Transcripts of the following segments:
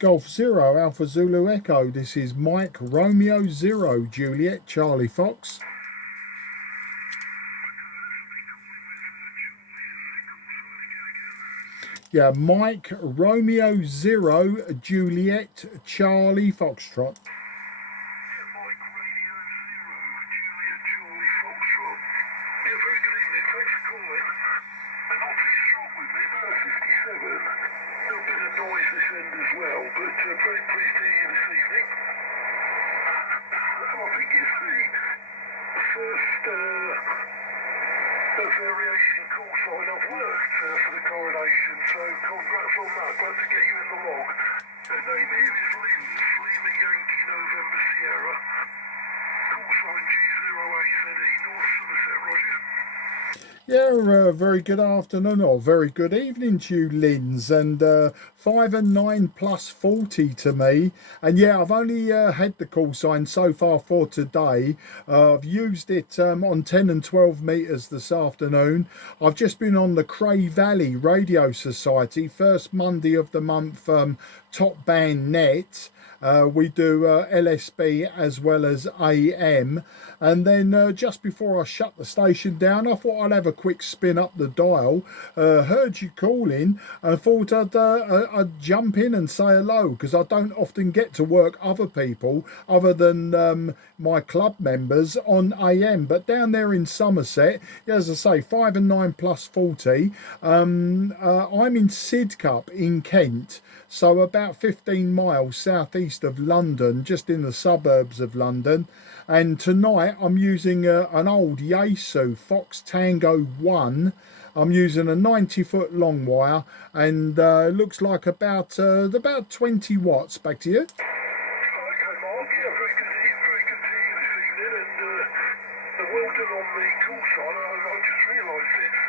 Golf Zero Alpha Zulu Echo. This is Mike Romeo Zero Juliet Charlie Fox. Yeah, Mike Romeo Zero Juliet Charlie Foxtrot. Variation call sign I've worked for the coronation, so congrats on that. Glad to get you in the log. The name here is Lyns, Lima Yankee November Sierra. Call sign G0AZE, North Somerset, Roger. Yeah, very good afternoon or very good evening to you, Lyns, and 5 and 9 plus 40 to me. And yeah, I've only had the call sign so far for today. I've used it on 10 and 12 meters this afternoon. I've just been on the Cray Valley Radio Society, first Monday of the month, Top Band Net. We do LSB as well as AM, and then just before I shut the station down, I thought I'd have a quick spin up the dial. Heard you calling and thought I'd jump in and say hello, because I don't often get to work other people other than my club members on AM. But down there in Somerset, as I say, 5 and 9 plus 40. I'm in Sidcup in Kent, so about 15 miles southeast of London, just in the suburbs of London. And tonight I'm using an old Yaesu Fox Tango 1. I'm using a 90-foot long wire, and looks like about 20 watts. Back to you. Okay, Mark. Yeah, very good to hear you this evening, and well done on the call sign. I just realised it's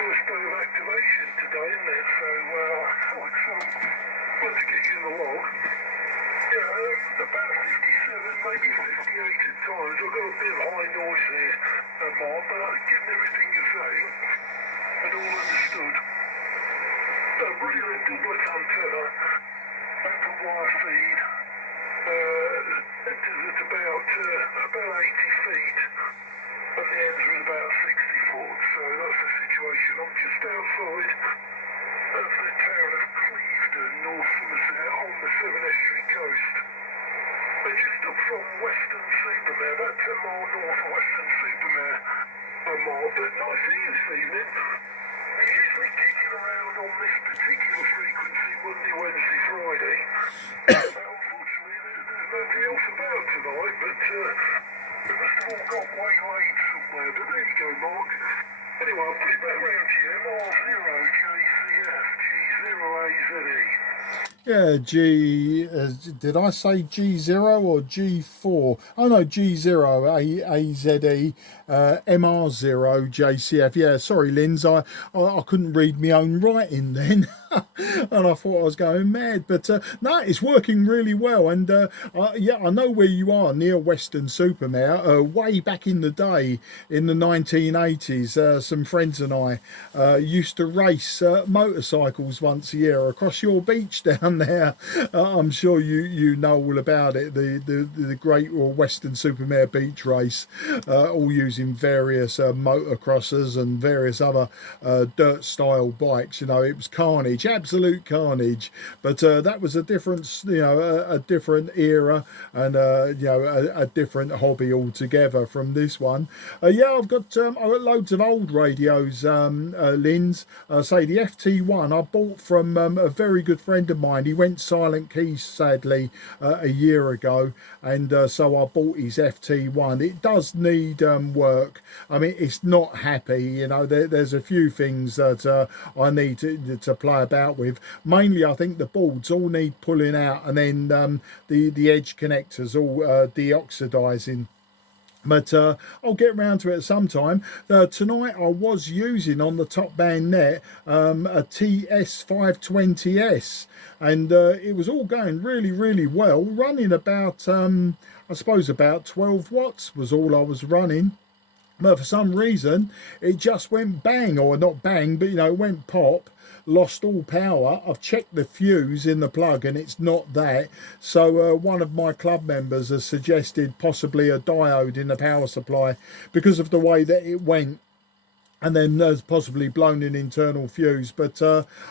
first day of activation today, isn't it? So, glad to get you in the log. Yeah, about 57, maybe 58 at times. I've got a bit of high noise here, Mark, but I'm getting everything you're saying, and all understood. Radio duplex antenna, open wire feed, enters at about 80 feet, and the ends are about 60 foot, so that's the situation. I'm just outside of the town of Clevedon, North Somerset, on the Severn Estuary coast. They're just up from Western Supermare, about 10 mile north of Western Supermare, Mark, but nice to see you this evening. We're usually kicking around on this particular frequency Monday, Wednesday, Friday. Unfortunately, there's nobody else about tonight, but we must have all got waylaid somewhere. But there you go, Mark. Anyway, I'll put it back round to you. R0JCF, G0AZE. Yeah, did I say G0 or G4? Oh no, G0 AZE, MR0 JCF. Yeah, sorry, Lyns, I couldn't read my own writing then, and I thought I was going mad. But no, it's working really well. And yeah, I know where you are, near Western Supermare. Way back in the day, in the 1980s, some friends and I used to race motorcycles once a year across your beach down there. I'm sure you know all about it. The Great Western Supermare beach race, all using various motocrossers and various other dirt style bikes. You know, it was carnage, absolute carnage. But that was a different, a different era, and a different hobby altogether from this one. Yeah, I've got loads of old radios, Lyns. Say the FT1 I bought from a very good friend of mine. He went silent keys sadly a year ago, and so I bought his FT1. It does need work. I mean, it's not happy, you know. There's a few things that I need to play about with. Mainly I think the boards all need pulling out, and then the edge connectors all deoxidizing. But I'll get round to it sometime. Tonight I was using on the Top Band Net a TS520S, and it was all going really well, running about I suppose about 12 watts was all I was running. But for some reason it just went bang, or not bang, but it went pop, lost all power. I've checked the fuse in the plug and it's not that. So one of my club members has suggested possibly a diode in the power supply because of the way that it went, and then there's possibly blown an internal fuse. But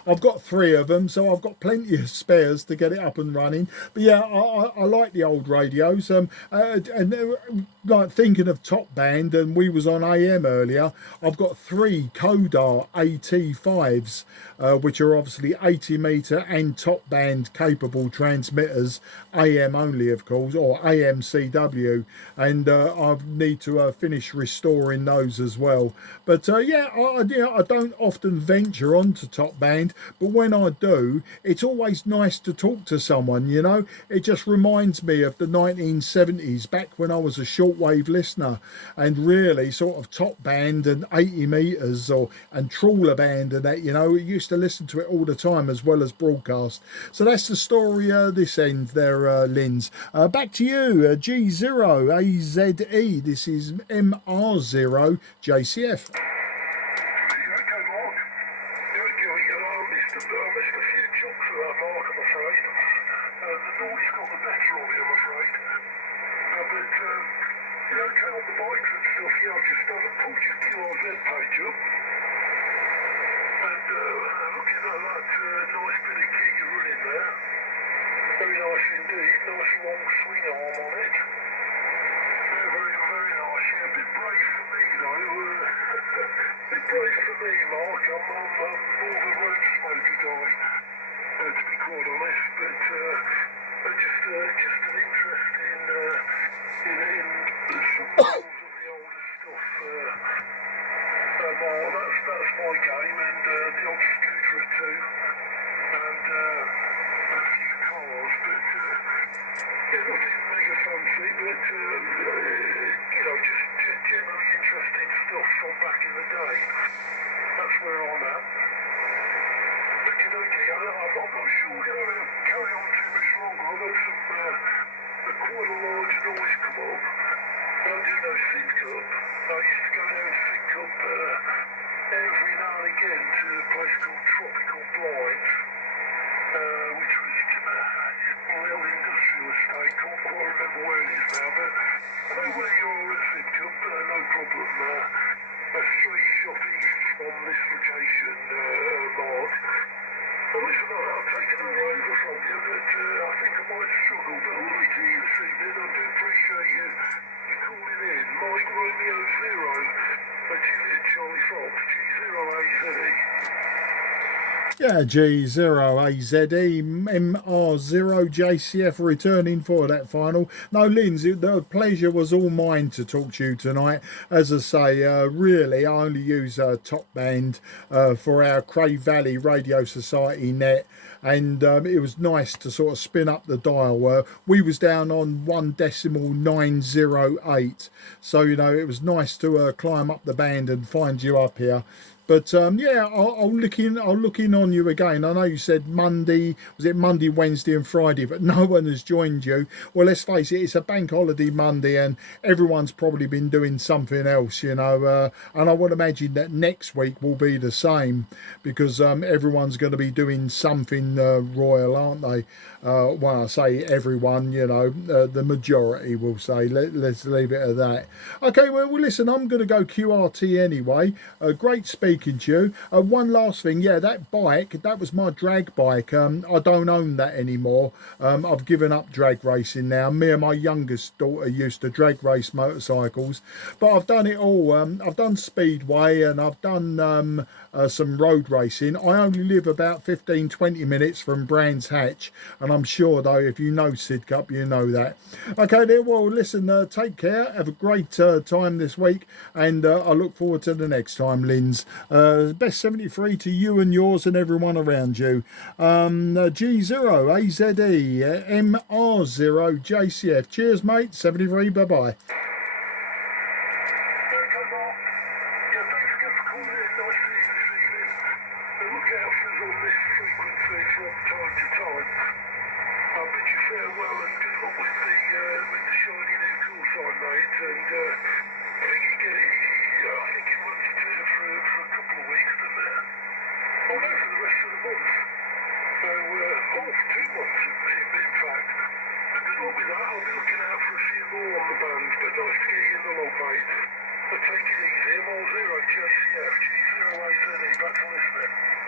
I've got 3 of them, so I've got plenty of spares to get it up and running. But yeah, I like the old radios. Like thinking of Top Band, and we was on AM earlier, I've got 3 Kodar AT5s, which are obviously 80 metre and top band capable transmitters, AM only of course, or AMCW, and I need to finish restoring those as well. But yeah, I don't often venture onto Top Band, but when I do, it's always nice to talk to someone, you know. It just reminds me of the 1970s, back when I was a shortwave listener, and really sort of Top Band and 80 metres and trawler band and that, you know. I used to listen to it all the time as well as broadcast. So that's the story this end there, Lyns. Back to you, G0AZE. This is MR0 JCF. Yeah, G0AZE, MR0 JCF returning for that final. No, Lyns, the pleasure was all mine to talk to you tonight. As I say, really, I only use Top Band for our Crave Valley Radio Society net, and it was nice to sort of spin up the dial. We was down on 1.908, so you know it was nice to climb up the band and find you up here. But yeah, I'll look in on you again. I know you said Monday, was it Monday, Wednesday and Friday, but no one has joined you. Well, let's face it, it's a bank holiday Monday and everyone's probably been doing something else, you know. And I would imagine that next week will be the same, because everyone's going to be doing something royal, aren't they? Well, I say everyone, you know, the majority will say. Let's leave it at that. Okay, well listen, I'm going to go QRT anyway. Great speaking to you. One last thing, yeah, that bike, that was my drag bike. I don't own that anymore. I've given up drag racing now. Me and my youngest daughter used to drag race motorcycles, but I've done it all. I've done speedway and I've done some road racing. I only live about 15-20 minutes from Brands Hatch, and I'm sure though if you know Sidcup you know that. Okay then, well listen, take care, have a great time this week, and I look forward to the next time, Lyns. Best 73 to you and yours and everyone around you. G0AZE, MR0 JCF. Cheers mate, 73, bye bye. For the rest of the Copy that. I'll be looking out for a few more on the band, but nice to get you in the log, mate. But take it easy. I'm all zero JCF, G0AZE, back to listening.